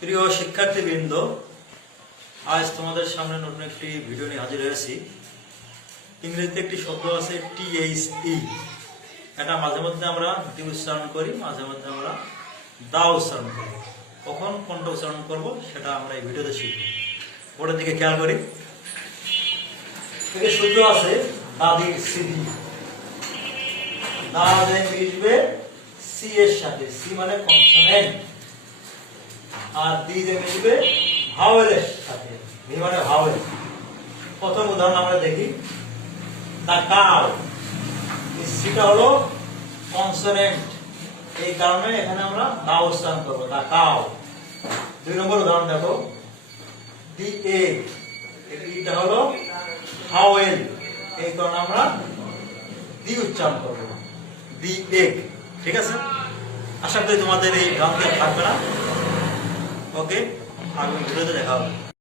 প্রিয় শিক্ষার্থীবৃন্দ, আজ তোমাদের সামনে নতুন একটি ভিডিও নিয়ে হাজির হয়েছি। ইংরেজিতে একটি শব্দ আছে THE। এটা মাঝে মধ্যে আমরা দি উচ্চারণ করি, মাঝে মধ্যে আমরা দা উচ্চারণ করি। কখন কোনটা উচ্চারণ করব সেটা আমরা এই ভিডিওতে শিখব। ওটার দিকে খেয়াল করি। এর সূত্র আছে দাদির সিধি। দা মিশবে সি এর সাথে, সি মানে কনসোনেন্ট, আর দি যে মিশবে ভাওয়েলের সাথে, ভি মানে ভাওয়েল। প্রথম উদাহরণ আমরা দেখি, দা কাউ। সিটা হলো কনসোনেন্ট, এই কারণে এখানে আমরা দা উচ্চারণ করব, দা কাউ। দুই নম্বর উদাহরণ দেখো, দি এগ। এটা হলো ভাওয়েল, এই কারণে আমরা দি উচ্চারণ করব, দি এগ। ঠিক আছে, আশা করি তোমাদের এই ভ্রান্তি থাকবে না। ওকে, আগামী ভিডিওতে দেখা হবে।